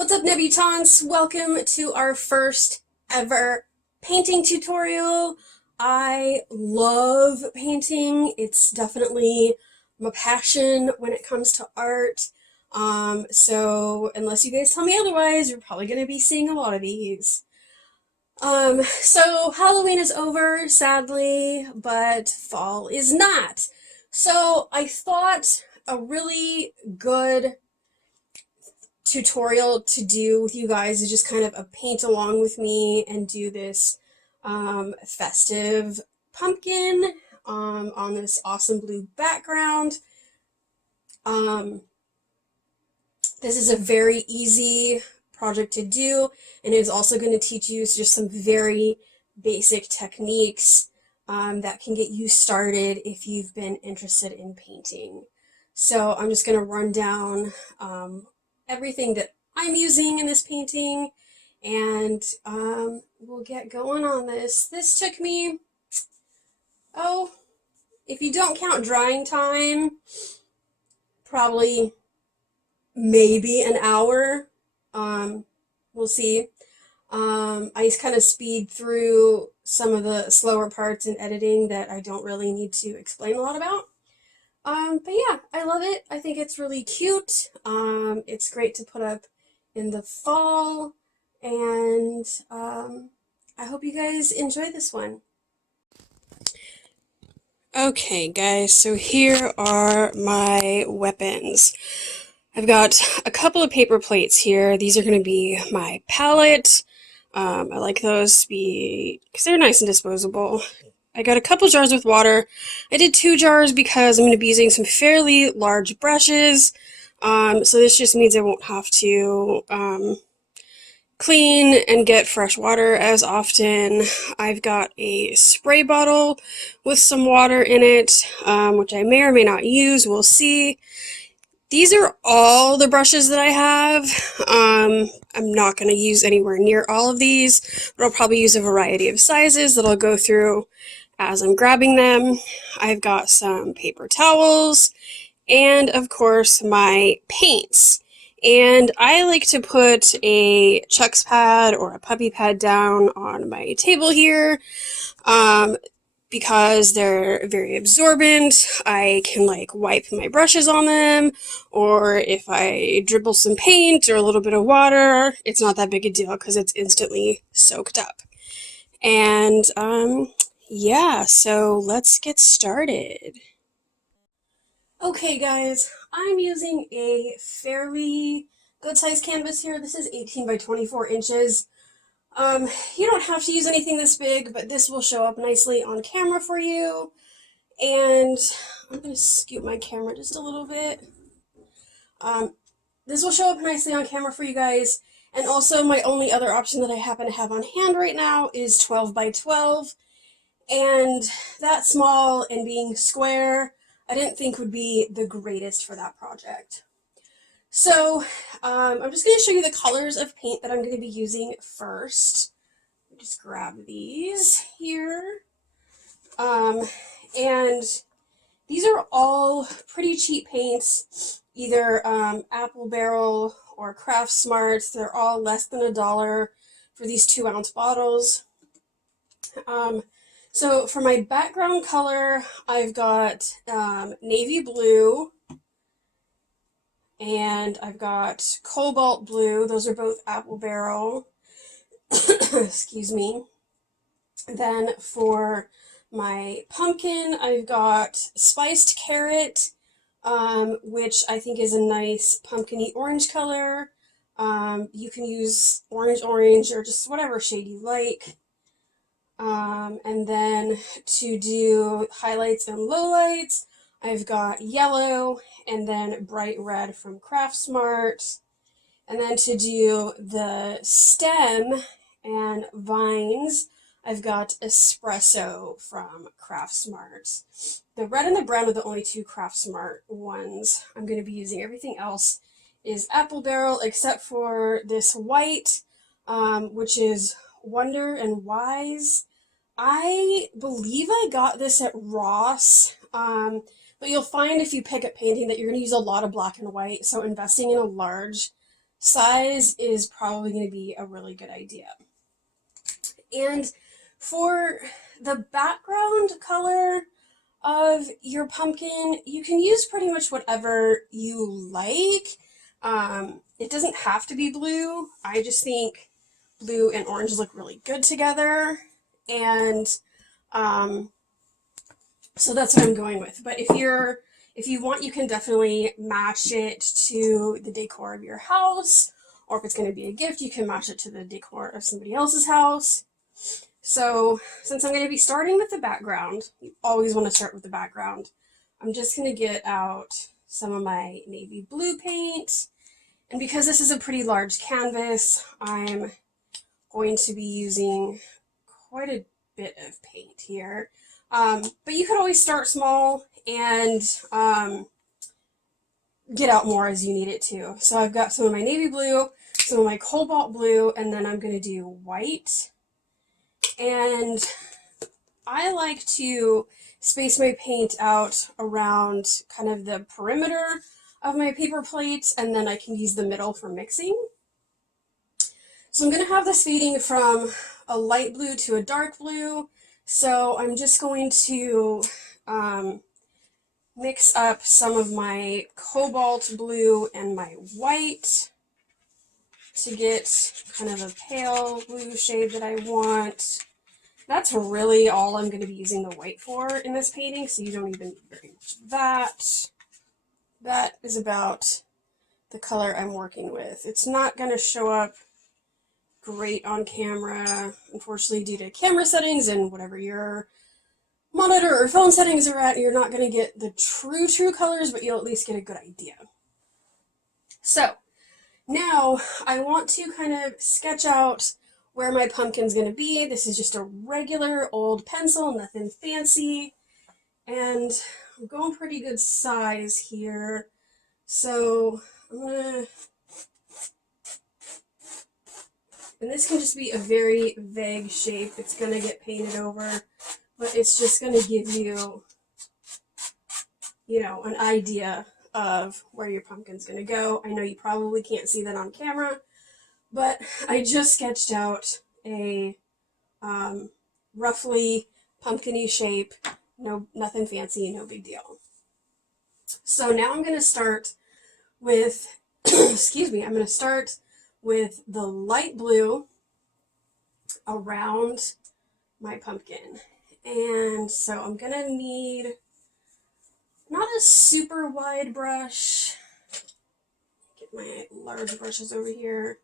What's up, debutantes? Welcome to our first ever painting tutorial. I love painting. It's definitely my passion when it comes to art. So unless you guys tell me otherwise, you're probably going to be seeing a lot of these. So Halloween is over, sadly, but fall is not. So I thought a really good tutorial to do with you guys is just kind of a paint along with me and do this festive pumpkin on this awesome blue background. Um, this is a very easy project to do, and it is also going to teach you just some very basic techniques that can get you started if you've been interested in painting. So I'm just going to run down everything that I'm using in this painting, and we'll get going on this. This took me, oh, if you don't count drying time, probably maybe an hour. We'll see. I just kind of speed through some of the slower parts in editing that I don't really need to explain a lot about. But yeah, I love it. I think it's really cute. It's great to put up in the fall, and I hope you guys enjoy this one. Okay, guys, so here are my weapons. I've got a couple of paper plates here. These are going to be my palette. I like those because they're nice and disposable. I got a couple jars with water. I did 2 jars because I'm going to be using some fairly large brushes. So this just means I won't have to clean and get fresh water as often. I've got a spray bottle with some water in it, which I may or may not use. We'll see. These are all the brushes that I have. I'm not going to use anywhere near all of these, but I'll probably use a variety of sizes that I'll go through as I'm grabbing them. I've got some paper towels, and of course my paints. And I like to put a Chuck's pad or a puppy pad down on my table here. Because they're very absorbent. I can like wipe my brushes on them, or if I dribble some paint or a little bit of water, it's not that big a deal because it's instantly soaked up. And yeah, so let's get started. Okay guys, I'm using a fairly good sized canvas here. This is 18 by 24 inches. You don't have to use anything this big, but this will show up nicely on camera for you. And I'm going to scoot my camera just a little bit. This will show up nicely on camera for you guys. And also my only other option that I happen to have on hand right now is 12 by 12. And that small and being square, I didn't think would be the greatest for that project. So I'm just going to show you the colors of paint that I'm going to be using first. Just grab these here. And these are all pretty cheap paints, either Apple Barrel or Craft Smarts. They're all less than $1 for these 2-ounce bottles. So for my background color, I've got navy blue, and I've got cobalt blue. Those are both Apple Barrel. Excuse me. Then for my pumpkin, I've got spiced carrot, which I think is a nice pumpkin-y orange color. You can use orange or just whatever shade you like. And then to do highlights and lowlights, I've got yellow and then bright red from Craft Smart. And then to do the stem and vines, I've got espresso from Craft Smart. The red and the brown are the only 2 Craft Smart ones I'm going to be using. Everything else is Apple Barrel except for this white, which is Wonder and Wise. I believe I got this at Ross, but you'll find if you pick up painting that you're going to use a lot of black and white, so investing in a large size is probably going to be a really good idea. And for the background color of your pumpkin, you can use pretty much whatever you like. It doesn't have to be blue. I just think blue and orange look really good together. And so that's what I'm going with. But if you want, you can definitely match it to the decor of your house, or if it's going to be a gift, you can match it to the decor of somebody else's house. So since I'm going to be starting with the background, you always want to start with the background, I'm just going to get out some of my navy blue paint. And because this is a pretty large canvas, I'm going to be using quite a bit of paint here. But you could always start small and get out more as you need it to. So I've got some of my navy blue, some of my cobalt blue, and then I'm going to do white. And I like to space my paint out around kind of the perimeter of my paper plate, and then I can use the middle for mixing. So I'm going to have this fading from a light blue to a dark blue. So I'm just going to mix up some of my cobalt blue and my white to get kind of a pale blue shade that I want. That's really all I'm going to be using the white for in this painting, so you don't even need very much of that. That is about the color I'm working with. It's not going to show up great on camera, unfortunately, due to camera settings and whatever your monitor or phone settings are at. You're not going to get the true colors, but you'll at least get a good idea. So now I want to kind of sketch out where my pumpkin's going to be. This is just a regular old pencil, nothing fancy, and I'm going pretty good size here. So I'm gonna, and this can just be a very vague shape. It's gonna get painted over, but it's just gonna give you, an idea of where your pumpkin's gonna go. I know you probably can't see that on camera, but I just sketched out a roughly pumpkin-y shape. No, nothing fancy, no big deal. So now I'm gonna start with, excuse me, I'm going to start with the light blue around my pumpkin. And so I'm going to need not a super wide brush. Get my large brushes over here.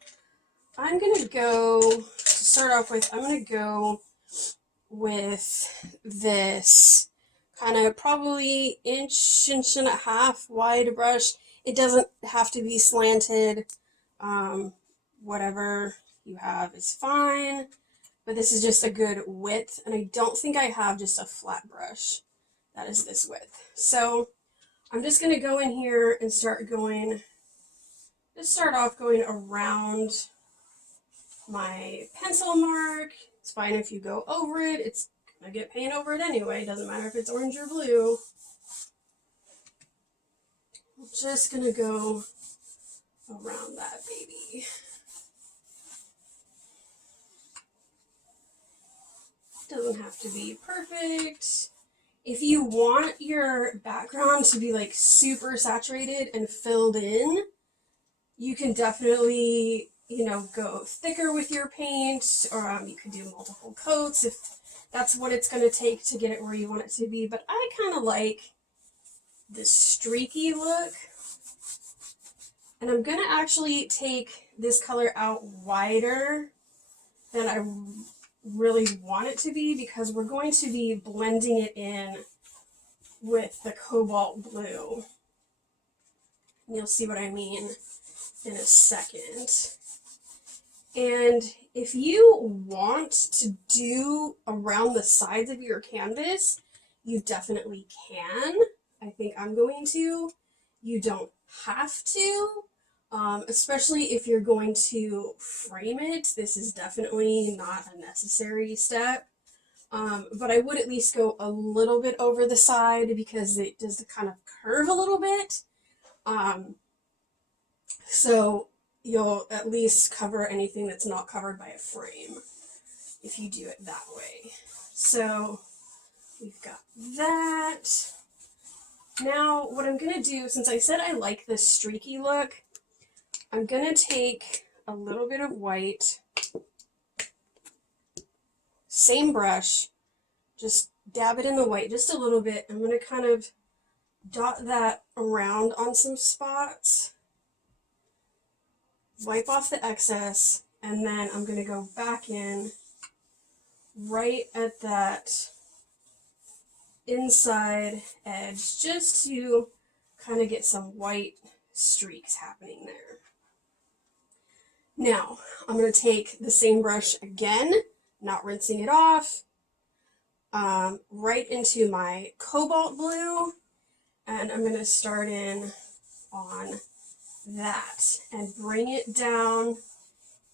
I'm going to go, to start off with, I'm going to go with this kind of probably inch and a half wide brush. It doesn't have to be slanted. Whatever you have is fine. But this is just a good width, and I don't think I have just a flat brush that is this width. So I'm just going to go in here and start off going around my pencil mark. It's fine if you go over it. It's going to get paint over it anyway. Doesn't matter if it's orange or blue. I'm just going to go around that baby. Doesn't have to be perfect. If you want your background to be like super saturated and filled in, you can definitely, go thicker with your paint, or you can do multiple coats if that's what it's going to take to get it where you want it to be. But I kind of like the streaky look. And I'm going to actually take this color out wider than I really want it to be, because we're going to be blending it in with the cobalt blue. And you'll see what I mean in a second. And if you want to do around the sides of your canvas, you definitely can. I think I'm going to. You don't have to, especially if you're going to frame it. This is definitely not a necessary step. But I would at least go a little bit over the side because it does kind of curve a little bit. So you'll at least cover anything that's not covered by a frame if you do it that way. So we've got that. Now what I'm going to do, since I said I like this streaky look, I'm going to take a little bit of white, same brush, just dab it in the white just a little bit. I'm going to kind of dot that around on some spots, wipe off the excess, and then I'm going to go back in right at that inside edge just to kind of get some white streaks happening there. Now, I'm going to take the same brush again, not rinsing it off, right into my cobalt blue, and I'm going to start in on that and bring it down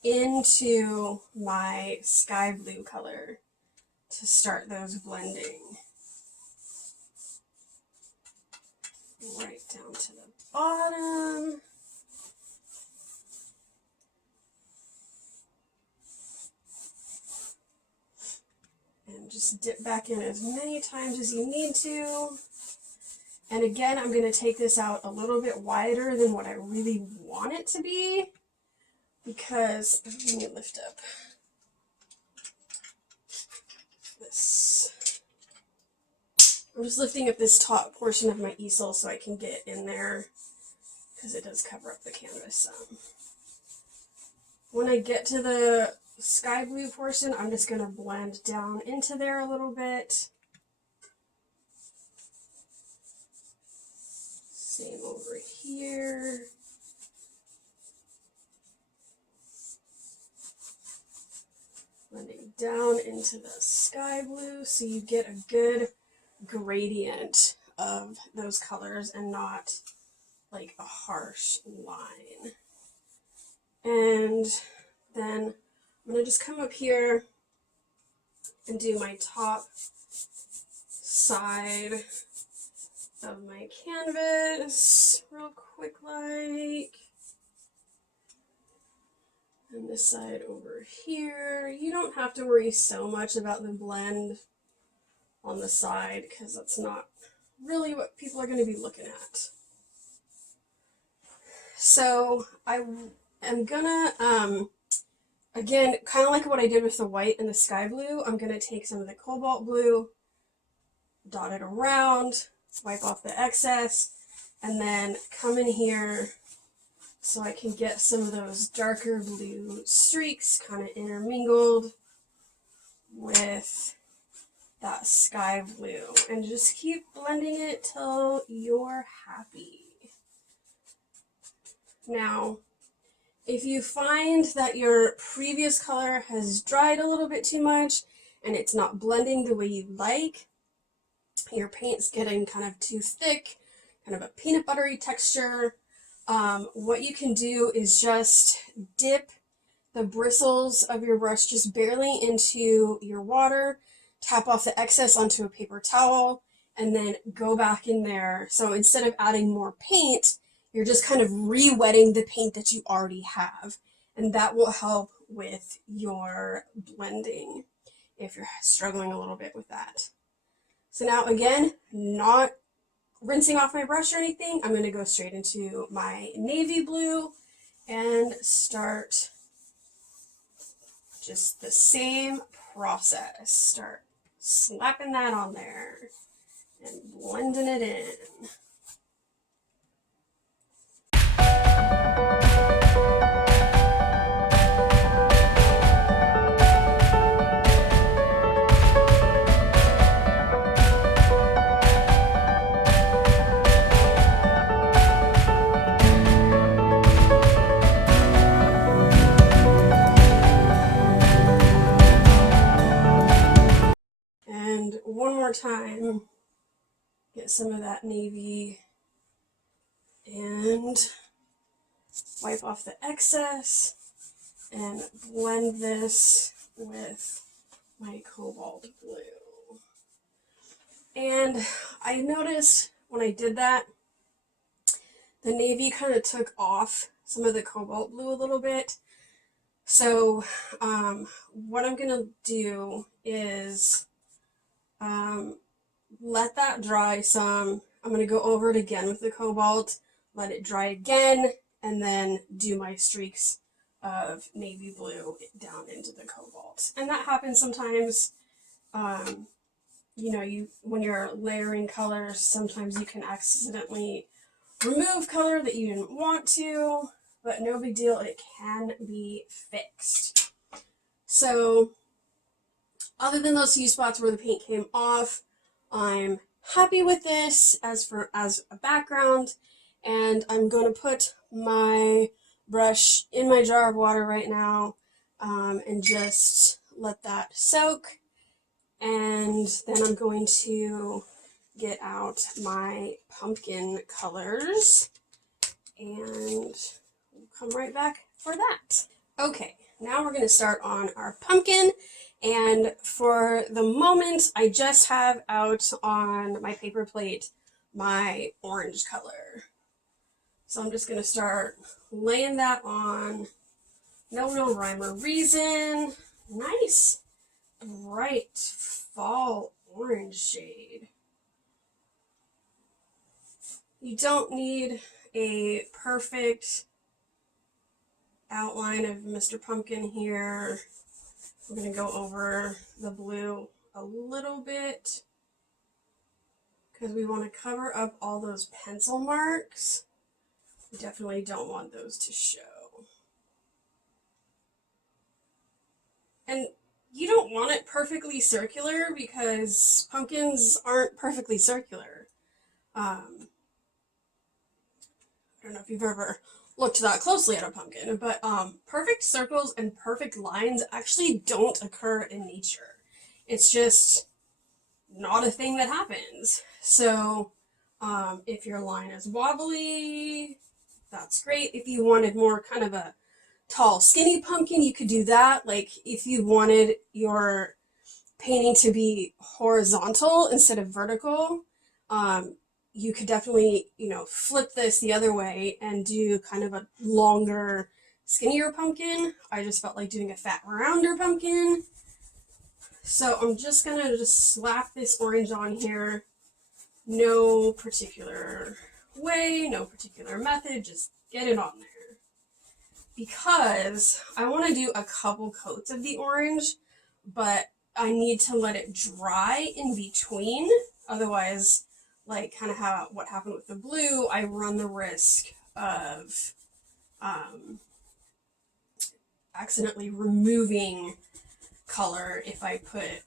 into my sky blue color to start those blending. Right down to the bottom. And just dip back in as many times as you need to. And again, I'm going to take this out a little bit wider than what I really want it to be, because, let me lift up this. I'm just lifting up this top portion of my easel so I can get in there, because it does cover up the canvas some. When I get to the sky blue portion, I'm just going to blend down into there a little bit. Same over here. Blending down into the sky blue so you get a good gradient of those colors and not like a harsh line. And then I'm going to just come up here and do my top side of my canvas real quick like. And this side over here. You don't have to worry so much about the blend on the side because that's not really what people are going to be looking at. So I am gonna, again, kind of like what I did with the white and the sky blue, I'm going to take some of the cobalt blue, dot it around, wipe off the excess, and then come in here so I can get some of those darker blue streaks kind of intermingled with that sky blue, and just keep blending it till you're happy. Now, if you find that your previous color has dried a little bit too much and it's not blending the way you like, your paint's getting kind of too thick, kind of a peanut buttery texture, what you can do is just dip the bristles of your brush just barely into your water, tap off the excess onto a paper towel, and then go back in there. So instead of adding more paint, you're just kind of re-wetting the paint that you already have. And that will help with your blending if you're struggling a little bit with that. So now again, not rinsing off my brush or anything, I'm going to go straight into my navy blue and start just the same process. Start slapping that on there and blending it in. And one more time, get some of that navy and wipe off the excess and blend this with my cobalt blue. And I noticed when I did that, the navy kind of took off some of the cobalt blue a little bit. So what I'm gonna do is let that dry some. I'm gonna go over it again with the cobalt, let it dry again, and then do my streaks of navy blue down into the cobalt. And that happens sometimes. When you're layering colors, sometimes you can accidentally remove color that you didn't want to, but no big deal, it can be fixed. So other than those few spots where the paint came off, I'm happy with this as a background, and I'm going to put my brush in my jar of water right now, and just let that soak. And then I'm going to get out my pumpkin colors, and we'll come right back for that. Okay, now we're going to start on our pumpkin, and for the moment I just have out on my paper plate my orange color. So I'm just going to start laying that on. No real rhyme or reason. Nice bright fall orange shade. You don't need a perfect outline of Mr. Pumpkin here. We're going to go over the blue a little bit because we want to cover up all those pencil marks. We definitely don't want those to show. And you don't want it perfectly circular because pumpkins aren't perfectly circular. I don't know if you've ever looked that closely at a pumpkin, but perfect circles and perfect lines actually don't occur in nature. It's just not a thing that happens. So if your line is wobbly, that's great. If you wanted more kind of a tall, skinny pumpkin, you could do that. Like if you wanted your painting to be horizontal instead of vertical, you could definitely, flip this the other way and do kind of a longer, skinnier pumpkin. I just felt like doing a fat, rounder pumpkin. So I'm just gonna slap this orange on here. No particular way, no particular method, just get it on there. Because I want to do a couple coats of the orange, but I need to let it dry in between. Otherwise, like kind of what happened with the blue, I run the risk of accidentally removing color if I put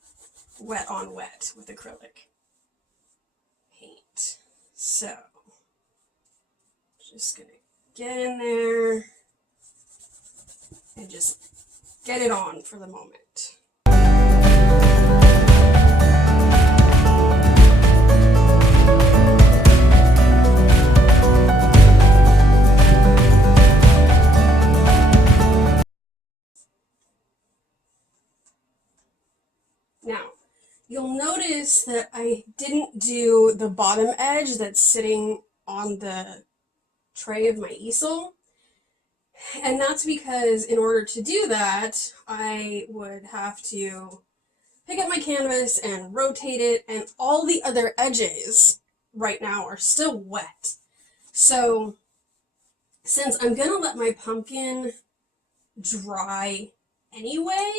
wet on wet with acrylic paint. So, just gonna get in there and just get it on for the moment. Now, you'll notice that I didn't do the bottom edge that's sitting on the tray of my easel. And that's because in order to do that, I would have to pick up my canvas and rotate it, and all the other edges right now are still wet. So since I'm gonna let my pumpkin dry anyway,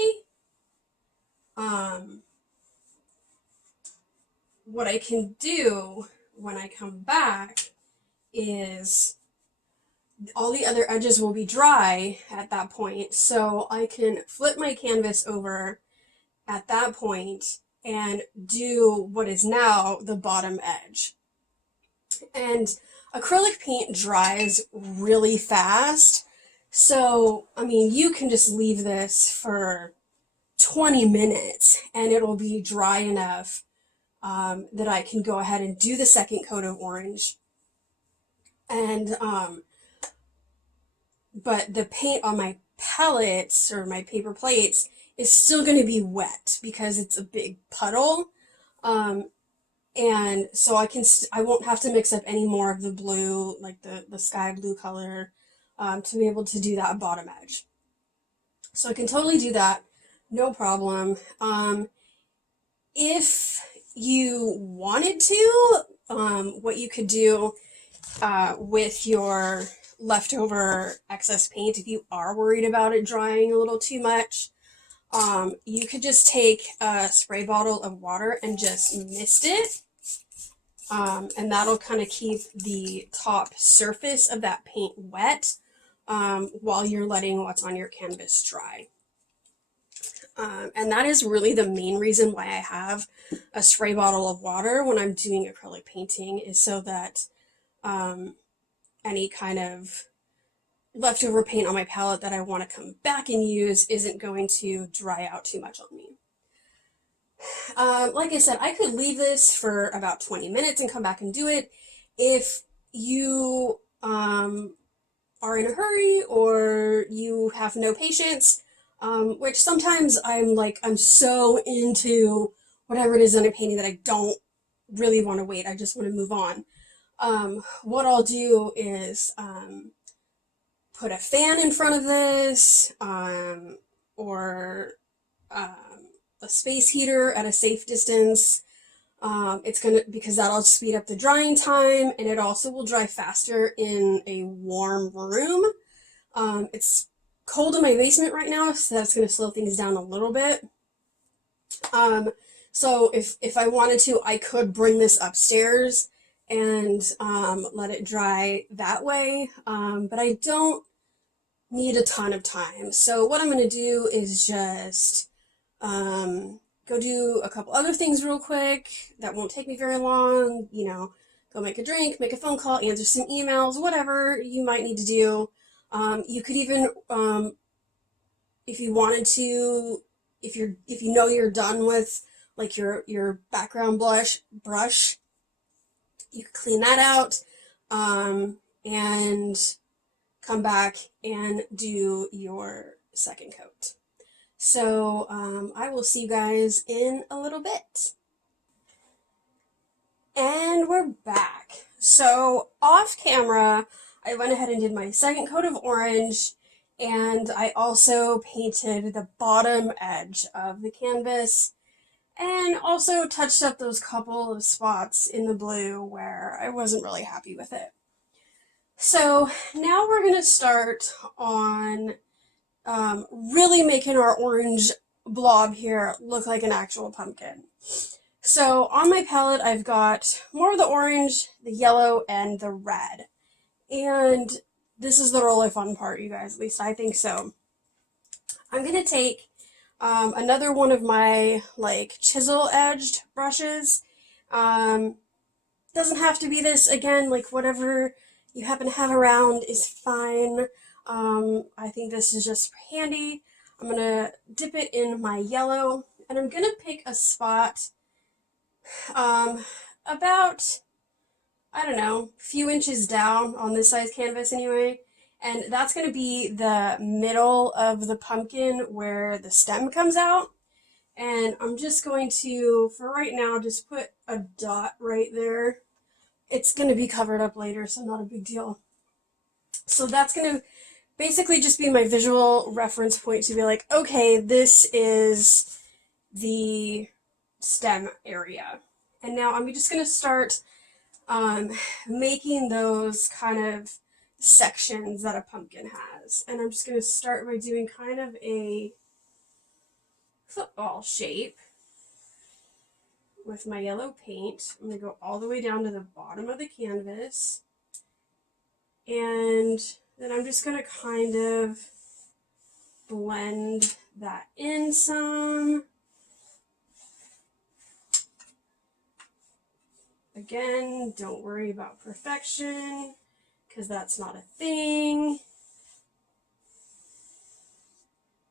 what I can do when I come back is all the other edges will be dry at that point, so I can flip my canvas over at that point and do what is now the bottom edge. And acrylic paint dries really fast, so I mean you can just leave this for 20 minutes and it'll be dry enough that I can go ahead and do the second coat of orange. And but the paint on my palettes or my paper plates is still going to be wet because it's a big puddle. And so I won't have to mix up any more of the blue, like the sky blue color, to be able to do that bottom edge. So I can totally do that, no problem. If you wanted to, what you could do with your leftover excess paint, if you are worried about it drying a little too much, you could just take a spray bottle of water and just mist it, and that'll kind of keep the top surface of that paint wet while you're letting what's on your canvas dry. And that is really the main reason why I have a spray bottle of water when I'm doing acrylic painting, is so that any kind of leftover paint on my palette that I want to come back and use isn't going to dry out too much on me. Like I said, I could leave this for about 20 minutes and come back and do it. If you are in a hurry or you have no patience, which sometimes I'm so into whatever it is in a painting that I don't really want to wait. I just want to move on. What I'll do is put a fan in front of this, or a space heater at a safe distance. Because that'll speed up the drying time, and it also will dry faster in a warm room. It's cold in my basement right now, so that's going to slow things down a little bit. So if I wanted to, I could bring this upstairs and let it dry that way, but I don't need a ton of time. So what I'm going to do is just go do a couple other things real quick that won't take me very long, go make a drink, make a phone call, answer some emails, whatever you might need to do. You could even, if you wanted to, if you know you're done with like your background brush, you could clean that out, and come back and do your second coat. So I will see you guys in a little bit. And we're back. So off camera, I went ahead and did my second coat of orange, and I also painted the bottom edge of the canvas, and also touched up those couple of spots in the blue where I wasn't really happy with it. So now we're going to start on really making our orange blob here look like an actual pumpkin. So on my palette, I've got more of the orange, the yellow, and the red. And this is the really fun part, you guys, at least I think so. I'm going to take another one of my chisel edged brushes. Doesn't have to be this, again, whatever you happen to have around is fine. I think this is just handy. I'm going to dip it in my yellow, and I'm going to pick a spot about, I don't know, a few inches down on this size canvas anyway. And that's going to be the middle of the pumpkin where the stem comes out. And I'm just going to, for right now, just put a dot right there. It's going to be covered up later, so not a big deal. So that's going to basically just be my visual reference point to be like, okay, this is the stem area. And now I'm just going to start making those kind of sections that a pumpkin has. And I'm just going to start by doing kind of a football shape with my yellow paint. I'm going to go all the way down to the bottom of the canvas. And then I'm just going to kind of blend that in some. Again, don't worry about perfection, because that's not a thing.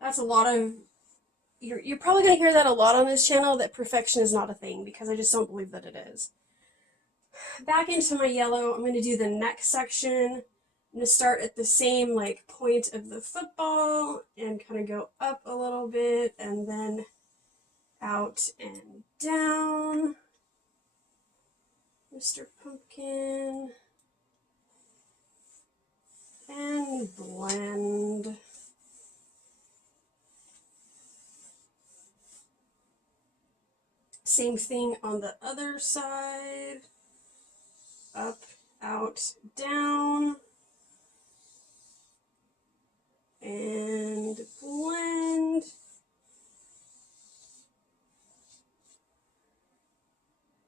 That's a lot of, you're probably going to hear that a lot on this channel, that perfection is not a thing, because I just don't believe that it is. Back into my yellow, I'm going to do the next section. I'm going to start at the same point of the football and kind of go up a little bit and then out and down. Mr. Pumpkin. and blend. Same thing on the other side. Up, out, down. And blend.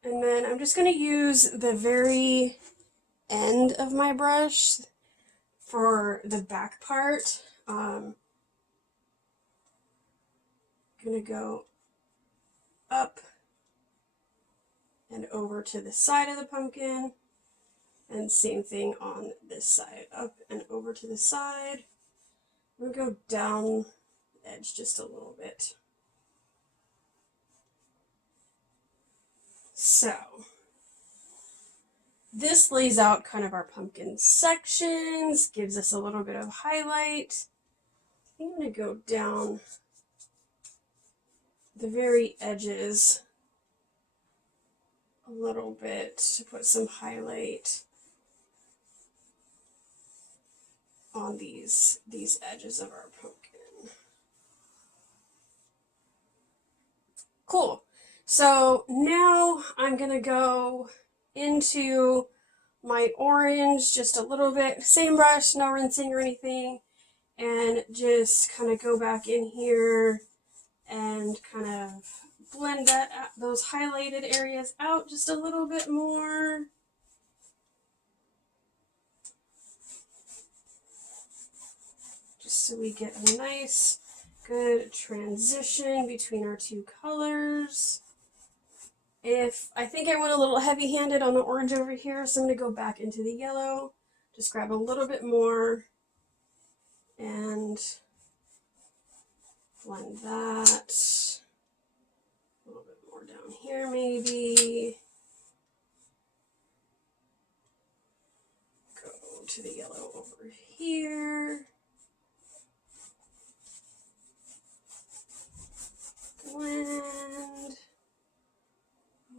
And then I'm just going to use the very end of my brush for the back part. I'm going to go up and over to the side of the pumpkin, and same thing on this side, up and over to the side. I'm going to go down the edge just a little bit. So this lays out kind of our pumpkin sections, gives us a little bit of highlight. I'm going to go down the very edges a little bit to put some highlight on these edges of our pumpkin. Cool. So now I'm going to go into my orange just a little bit. Same brush, no rinsing or anything. And just kind of go back in here and kind of blend those highlighted areas out just a little bit more. Just so we get a nice, good transition between our two colors. If I think I went a little heavy-handed on the orange over here, so I'm going to go back into the yellow. Just grab a little bit more and blend that. A little bit more down here maybe. Go to the yellow over here. Blend.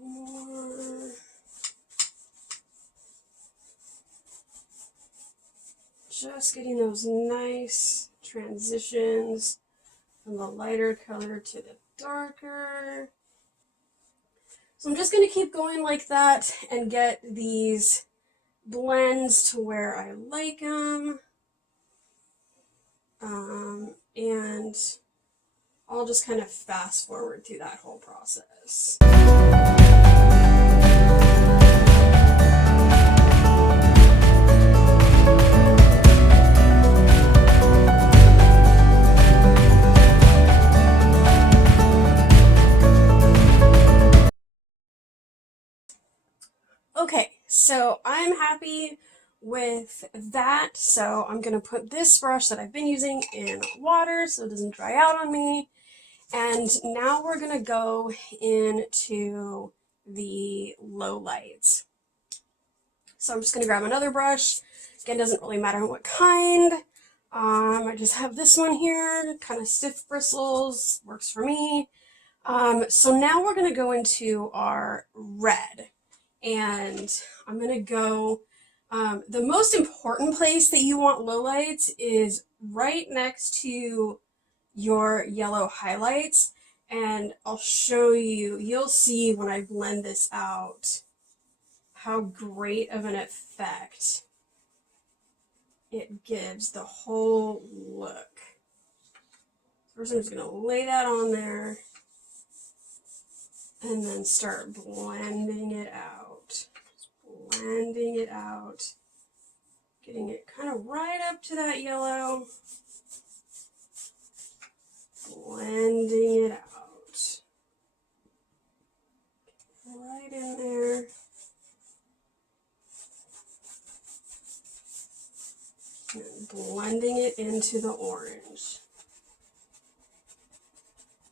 More. Just getting those nice transitions from the lighter color to the darker. So I'm just going to keep going like that and get these blends to where I like them. And I'll just kind of fast forward through that whole process. Okay, so I'm happy with that. So I'm going to put this brush that I've been using in water so it doesn't dry out on me. And now we're going to go into the low lights. So I'm just going to grab another brush. Again, doesn't really matter what kind. I just have this one here, kind of stiff bristles, works for me. So now we're going to go into our red. And I'm going to go, the most important place that you want lowlights is right next to your yellow highlights. And I'll show you, you'll see when I blend this out how great of an effect it gives the whole look. First I'm just going to lay that on there and then start blending it out. Blending it out, getting it kind of right up to that yellow, blending it out, right in there, and then blending it into the orange,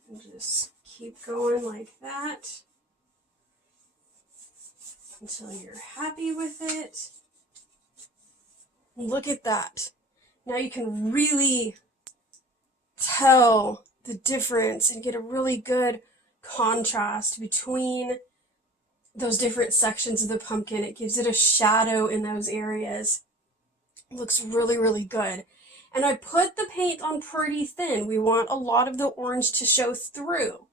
and just keep going like that until you're happy with it. Look at that. Now you can really tell the difference and get a really good contrast between those different sections of the pumpkin. It gives it a shadow in those areas. It looks really, really good. And I put the paint on pretty thin. We want a lot of the orange to show through.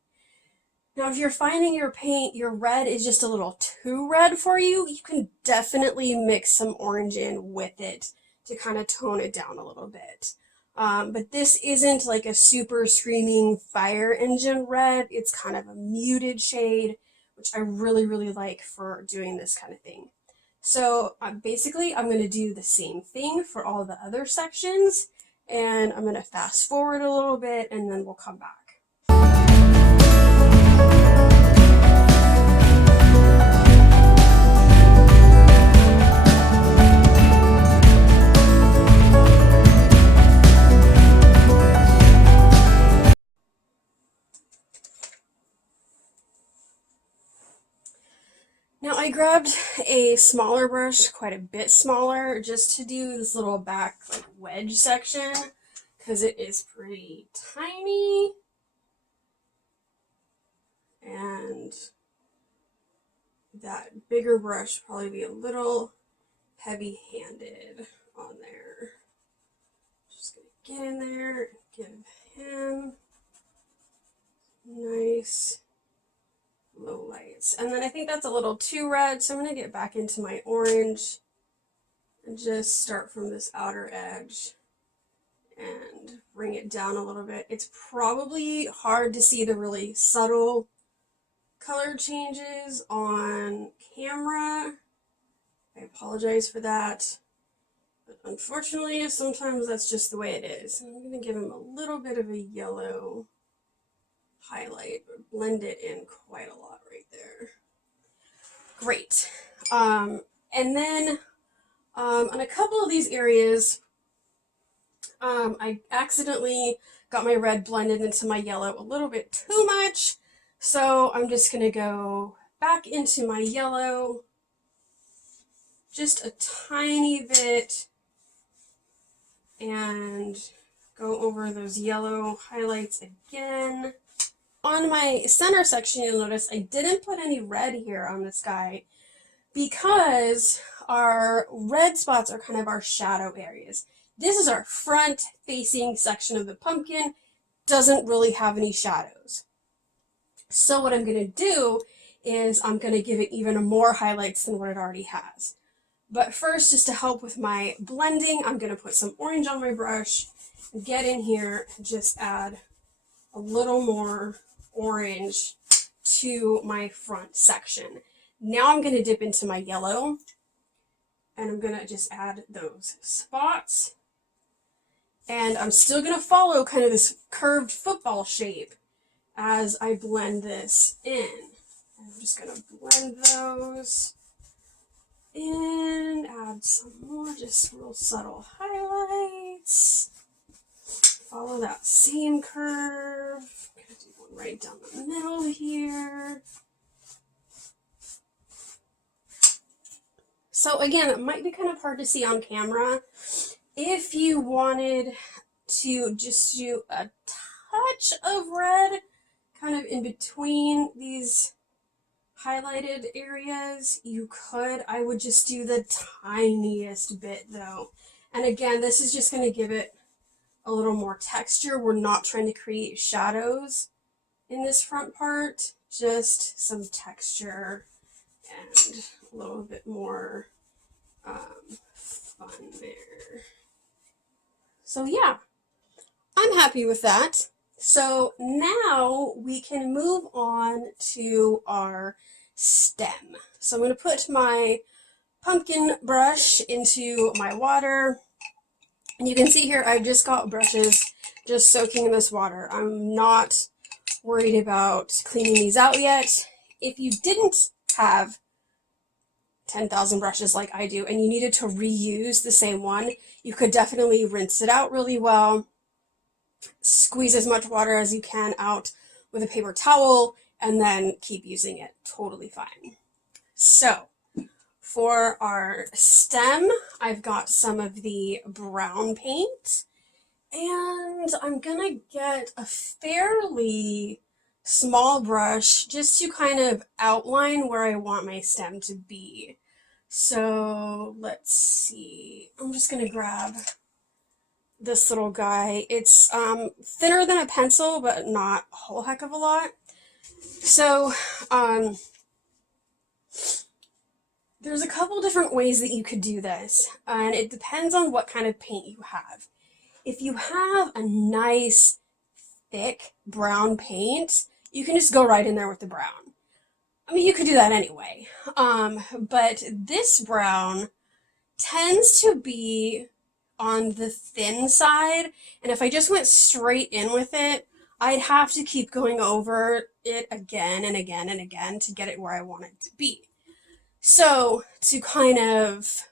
Now, if you're finding your paint, your red is just a little too red for you, you can definitely mix some orange in with it to kind of tone it down a little bit. But this isn't like a super screaming fire engine red. It's kind of a muted shade, which I really, really like for doing this kind of thing. So basically, I'm going to do the same thing for all the other sections, and I'm going to fast forward a little bit, and then we'll come back. Now I grabbed a smaller brush, quite a bit smaller, just to do this little back like wedge section, because it is pretty tiny. And that bigger brush will probably be a little heavy-handed on there. Just gonna get in there and give him nice low lights. And then I think that's a little too red, so I'm going to get back into my orange and just start from this outer edge and bring it down a little bit. It's probably hard to see the really subtle color changes on camera. I apologize for that. But unfortunately, sometimes that's just the way it is. And I'm going to give him a little bit of a yellow highlight, but blend it in quite a lot right there. Great. And then on a couple of these areas, I accidentally got my red blended into my yellow a little bit too much. So I'm just going to go back into my yellow just a tiny bit and go over those yellow highlights again. On my center section, you'll notice I didn't put any red here on this guy because our red spots are kind of our shadow areas. This is our front-facing section of the pumpkin, doesn't really have any shadows. So what I'm going to do is I'm going to give it even more highlights than what it already has. But first, just to help with my blending, I'm going to put some orange on my brush, get in here, and just add a little more orange to my front section. Now I'm going to dip into my yellow, and I'm going to just add those spots. And I'm still going to follow kind of this curved football shape as I blend this in. And I'm just going to blend those in, add some more just real subtle highlights. Follow that same curve. I'm going to do one right down the middle here. So again, it might be kind of hard to see on camera. If you wanted to just do a touch of red kind of in between these highlighted areas, you could. I would just do the tiniest bit though. And again, this is just going to give it a little more texture. We're not trying to create shadows in this front part, just some texture and a little bit more fun there. So yeah, I'm happy with that. So now we can move on to our stem. So I'm going to put my pumpkin brush into my water. And you can see here, I just got brushes just soaking in this water. I'm not worried about cleaning these out yet. If you didn't have 10,000 brushes like I do and you needed to reuse the same one, you could definitely rinse it out really well, squeeze as much water as you can out with a paper towel, and then keep using it. Totally fine. So for our stem, I've got some of the brown paint, and I'm gonna get a fairly small brush just to kind of outline where I want my stem to be. So let's see. I'm just gonna grab this little guy. It's thinner than a pencil, but not a whole heck of a lot. So there's a couple different ways that you could do this, and it depends on what kind of paint you have. If you have a nice, thick brown paint, you can just go right in there with the brown. I mean, you could do that anyway. But this brown tends to be on the thin side, and if I just went straight in with it, I'd have to keep going over it again and again and again to get it where I want it to be. So to kind of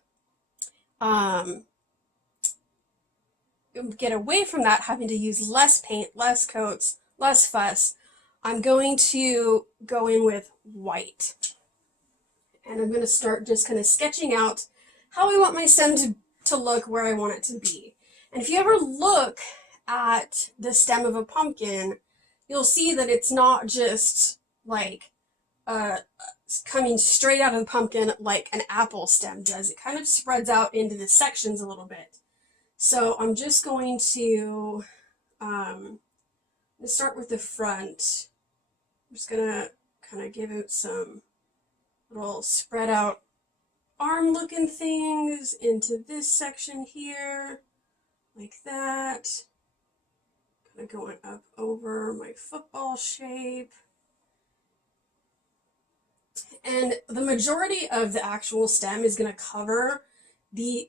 get away from that, having to use less paint, less coats, less fuss, I'm going to go in with white. And I'm going to start just kind of sketching out how I want my stem to look, where I want it to be. And if you ever look at the stem of a pumpkin, you'll see that it's not just like coming straight out of the pumpkin like an apple stem does. It kind of spreads out into the sections a little bit. So I'm just going to start with the front. I'm just going to kind of give it some little spread out arm looking things into this section here, like that. Kind of going up over my football shape. And the majority of the actual stem is going to cover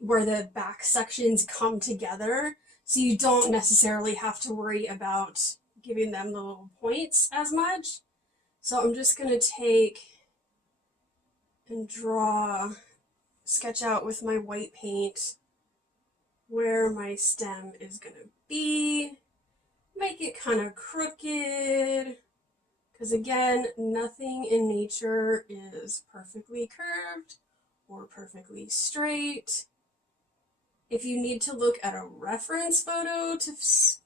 where the back sections come together, so you don't necessarily have to worry about giving them the little points as much. So I'm just going to take and sketch out with my white paint where my stem is going to be. Make it kind of crooked, because again, nothing in nature is perfectly curved or perfectly straight. If you need to look at a reference photo,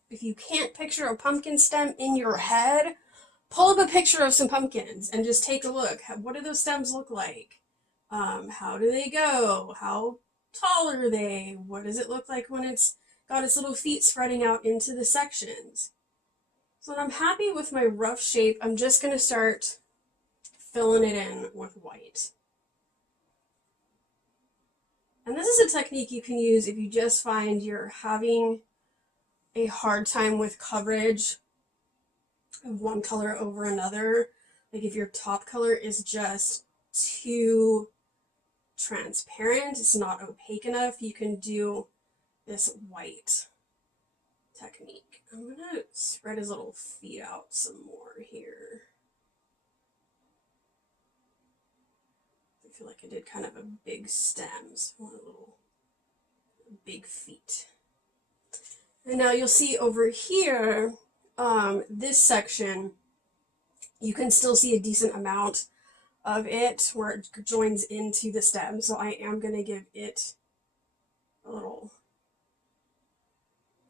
if you can't picture a pumpkin stem in your head, pull up a picture of some pumpkins and just take a look. What do those stems look like? How do they go? How tall are they? What does it look like when it's got its little feet spreading out into the sections? So when I'm happy with my rough shape, I'm just going to start filling it in with white. And this is a technique you can use if you just find you're having a hard time with coverage of one color over another. Like if your top color is just too transparent, it's not opaque enough, you can do this white technique. I'm going to spread his little feet out some more here. I feel like I did kind of a big stem, so I want a little big feet. And now you'll see over here, this section, you can still see a decent amount of it where it joins into the stem. So I am going to give it a little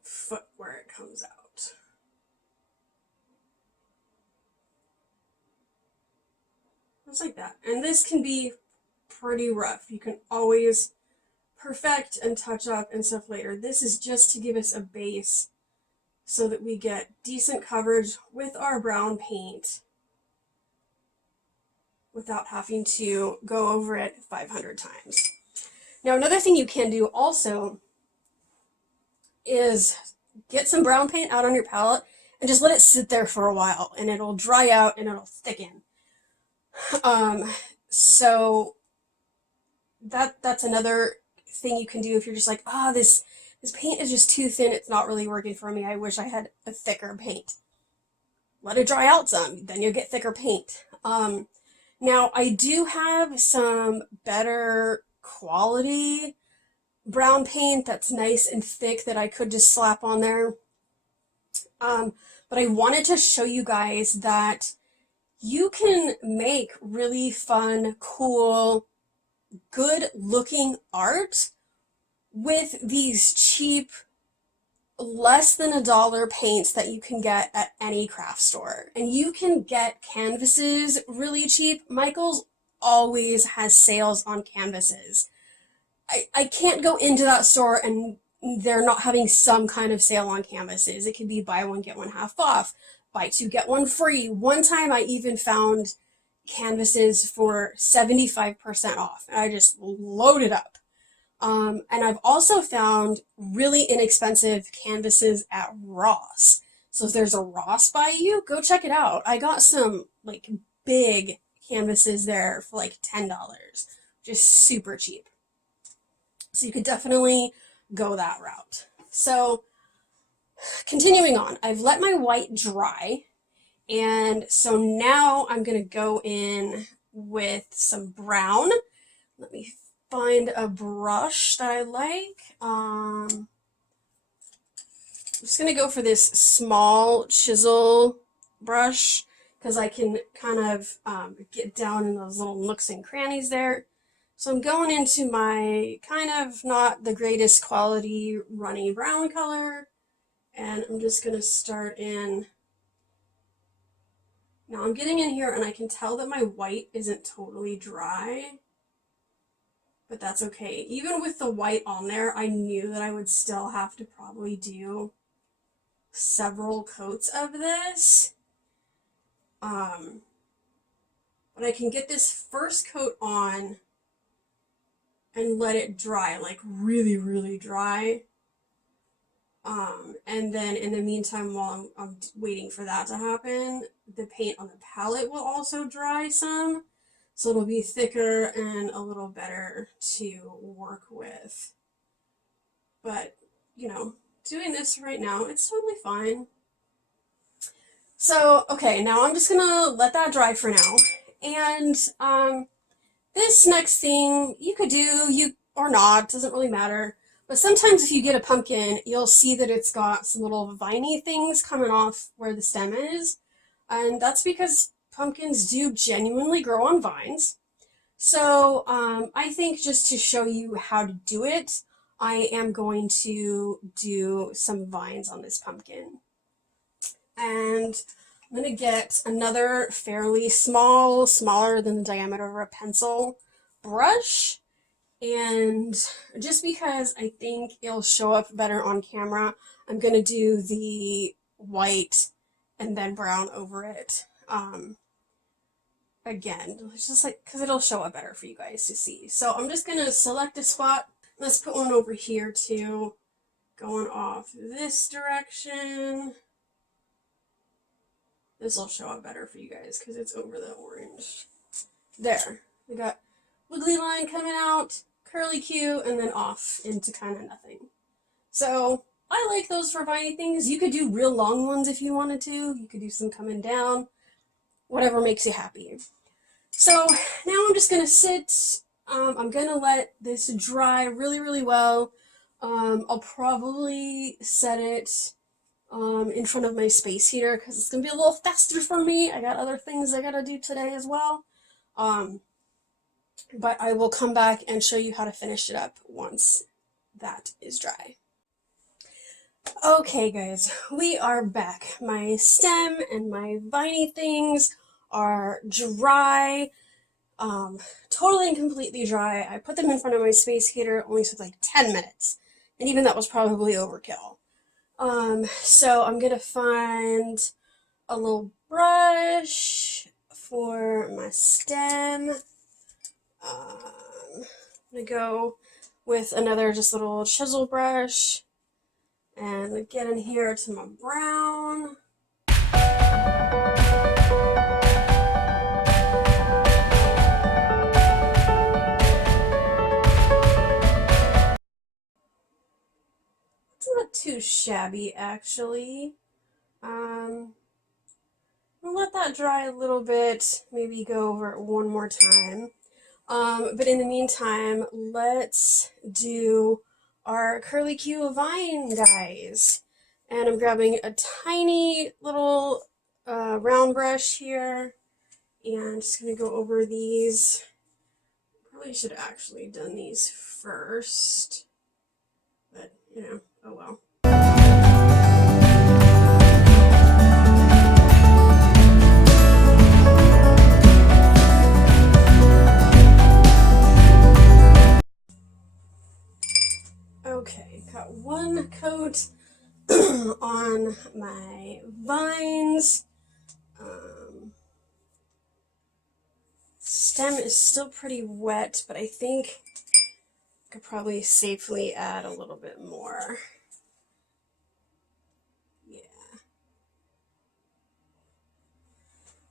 foot where it comes out. Just like that. And this can be pretty rough. You can always perfect and touch up and stuff later. This is just to give us a base so that we get decent coverage with our brown paint without having to go over it 500 times. Now, another thing you can do also is get some brown paint out on your palette and just let it sit there for a while, and it'll dry out and it'll thicken. So that's another thing you can do if you're just like, this paint is just too thin, it's not really working for me, I wish I had a thicker paint. Let it dry out some, then you'll get thicker paint. Now, I do have some better quality brown paint that's nice and thick that I could just slap on there. But I wanted to show you guys that you can make really fun, cool, good looking art with these cheap, less than $1 paints that you can get at any craft store. And you can get canvases really cheap. Michael's always has sales on canvases. I can't go into that store and they're not having some kind of sale on canvases. It could be buy one, get one half off, buy two, get one free. One time I even found canvases for 75% off, and I just loaded up. And I've also found really inexpensive canvases at Ross. So if there's a Ross by you, go check it out. I got some like big canvases there for like $10, just super cheap. So you could definitely go that route. So continuing on, I've let my white dry, and so now I'm gonna go in with some brown. Let me find a brush that I like. I'm just gonna go for this small chisel brush because I can kind of get down in those little nooks and crannies there. So I'm going into my kind of not the greatest quality runny brown color, and I'm just gonna start in. Now I'm getting in here and I can tell that my white isn't totally dry, but that's okay. Even with the white on there, I knew that I would still have to probably do several coats of this. But I can get this first coat on and let it dry, like really, really dry. And then in the meantime, while I'm waiting for that to happen, the paint on the palette will also dry some. So it'll be thicker and a little better to work with. But, you know, doing this right now, it's totally fine. So, okay, now I'm just gonna let that dry for now. And this next thing you could do, or not, doesn't really matter. But sometimes if you get a pumpkin, you'll see that it's got some little viney things coming off where the stem is. And that's because pumpkins do genuinely grow on vines. So I think just to show you how to do it, I am going to do some vines on this pumpkin. And I'm going to get another fairly small, smaller than the diameter of a pencil brush. And just because I think it'll show up better on camera, I'm going to do the white and then brown over it. Again, it's just like, because it'll show up better for you guys to see. So I'm just going to select a spot. Let's put one over here too, going off this direction. This will show up better for you guys because it's over the orange. There. We got wiggly line coming out, curly Q, and then off into kind of nothing. So I like those for viney things. You could do real long ones if you wanted to. You could do some coming down. Whatever makes you happy. So now I'm just going to sit. I'm going to let this dry really, really well. I'll probably set it in front of my space heater because it's going to be a little faster for me. I got other things I got to do today as well. But I will come back and show you how to finish it up once that is dry. Okay guys, we are back. My stem and my viney things are dry, totally and completely dry. I put them in front of my space heater, only took like 10 minutes, and even that was probably overkill. So I'm gonna find a little brush for my stem. I'm gonna go with another just little chisel brush and get in here to my brown. It's not too shabby actually. I'll let that dry a little bit, maybe go over it one more time. But in the meantime, let's do our curly Q vine guys. And I'm grabbing a tiny little round brush here and just going to go over these. Probably should have actually done these first, but you know, oh well. on my vines. Stem is still pretty wet, but I think I could probably safely add a little bit more. Yeah.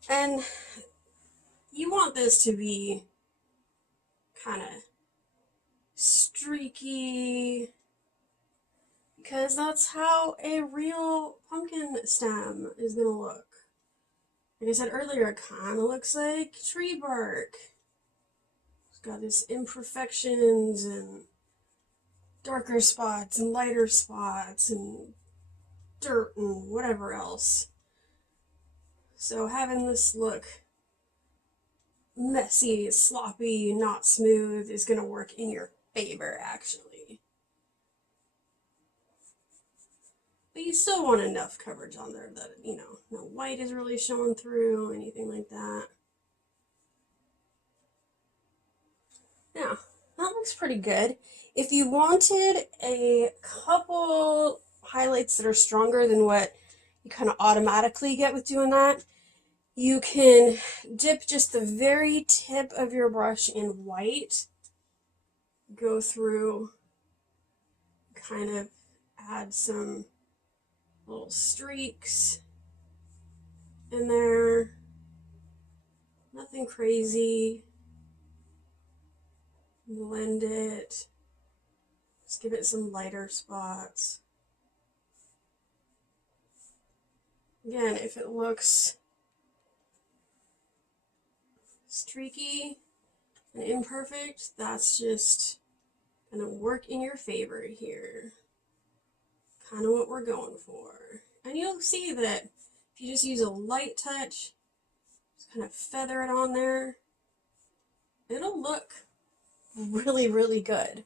And you want this to be kind of streaky, because that's how a real pumpkin stem is going to look. Like I said earlier, it kind of looks like tree bark. It's got its imperfections and darker spots and lighter spots and dirt and whatever else. So having this look messy, sloppy, not smooth is going to work in your favor, actually. But you still want enough coverage on there that, you know, no white is really showing through, anything like that. Yeah, that looks pretty good. If you wanted a couple highlights that are stronger than what you kind of automatically get with doing that, you can dip just the very tip of your brush in white, go through, kind of add some little streaks in there. Nothing crazy. Blend it. Just give it some lighter spots. Again, if it looks streaky and imperfect, that's just gonna work in your favor here. Kind of what we're going for. And you'll see that if you just use a light touch, just kind of feather it on there, it'll look really, really good.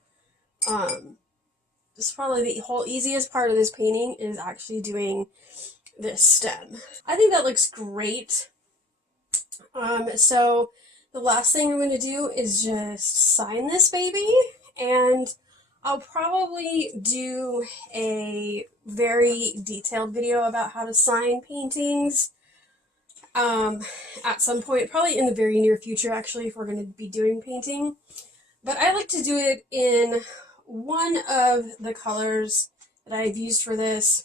This is probably the whole easiest part of this painting is actually doing this stem. I think that looks great. So the last thing I'm going to do is just sign this baby, and I'll probably do a very detailed video about how to sign paintings at some point, probably in the very near future, actually, if we're going to be doing painting. But I like to do it in one of the colors that I've used for this.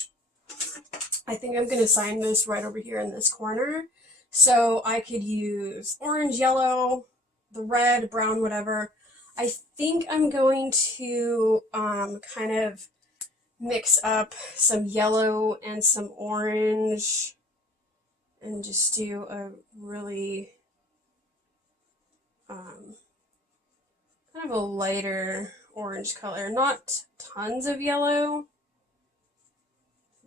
I think I'm going to sign this right over here in this corner. So I could use orange, yellow, the red, brown, whatever. I think I'm going to kind of mix up some yellow and some orange and just do a really kind of a lighter orange color. Not tons of yellow,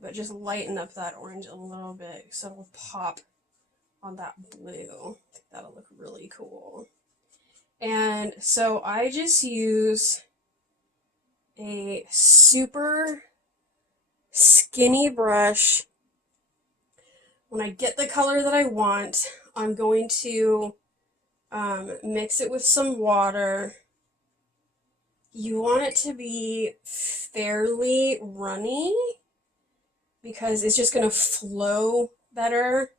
but just lighten up that orange a little bit so it'll pop on that blue. I think that'll look really cool. And so I just use a super skinny brush. When I get the color that I want, I'm going to mix it with some water. You want it to be fairly runny because it's just going to flow better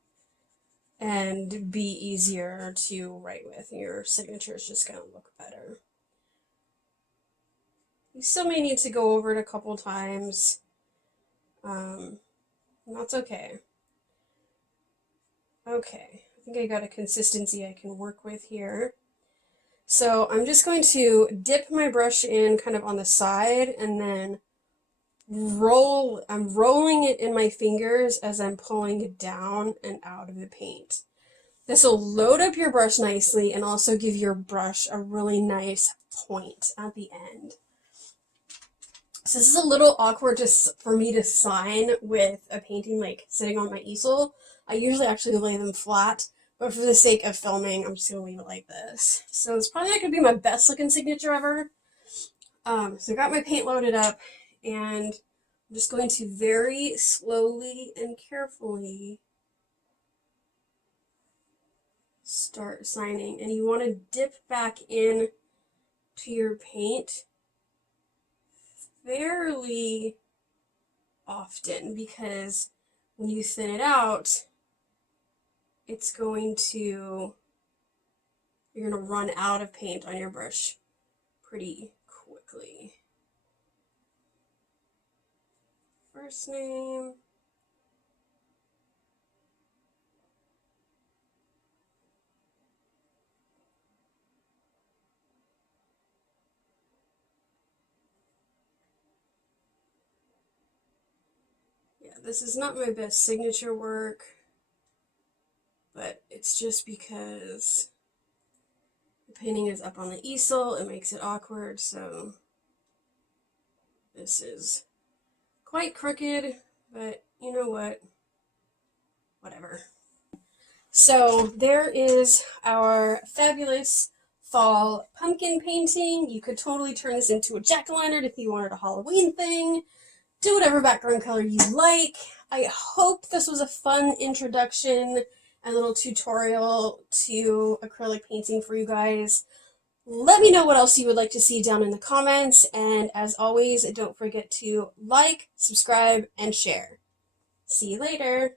and be easier to write with. Your signature is just going to look better. You still may need to go over it a couple times. That's okay. Okay, I think I got a consistency I can work with here. So I'm just going to dip my brush in kind of on the side and then I'm rolling it in my fingers as I'm pulling it down and out of the paint. This will load up your brush nicely and also give your brush a really nice point at the end. So this is a little awkward for me to sign with a painting like sitting on my easel. I usually actually lay them flat, but for the sake of filming, I'm just going to leave it like this. So it's probably not going to be my best looking signature ever. So I got my paint loaded up, and I'm just going to very slowly and carefully start signing. And you want to dip back in to your paint fairly often, because when you thin it out, it's going to, you're going to run out of paint on your brush pretty quickly. First name. Yeah, this is not my best signature work, but it's just because the painting is up on the easel, it makes it awkward, so this is quite crooked, but you know what? Whatever. So there is our fabulous fall pumpkin painting. You could totally turn this into a jack-o'-lantern if you wanted a Halloween thing. Do whatever background color you like. I hope this was a fun introduction and little tutorial to acrylic painting for you guys. Let me know what else you would like to see down in the comments, and as always, don't forget to like, subscribe, and share. See you later!